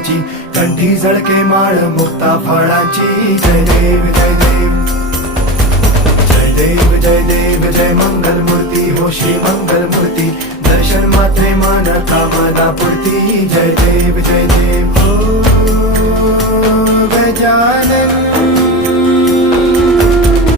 नामाची, कंठी झळके माळ मुक्ता फळाची. जय देव जय देव जय देव जय देव जय मंगल मूर्ती हो श्री मंगल मूर्ती. दर्शन मात्रे मन कामना पूर्ती. जय देव जय देव. ओ गजानन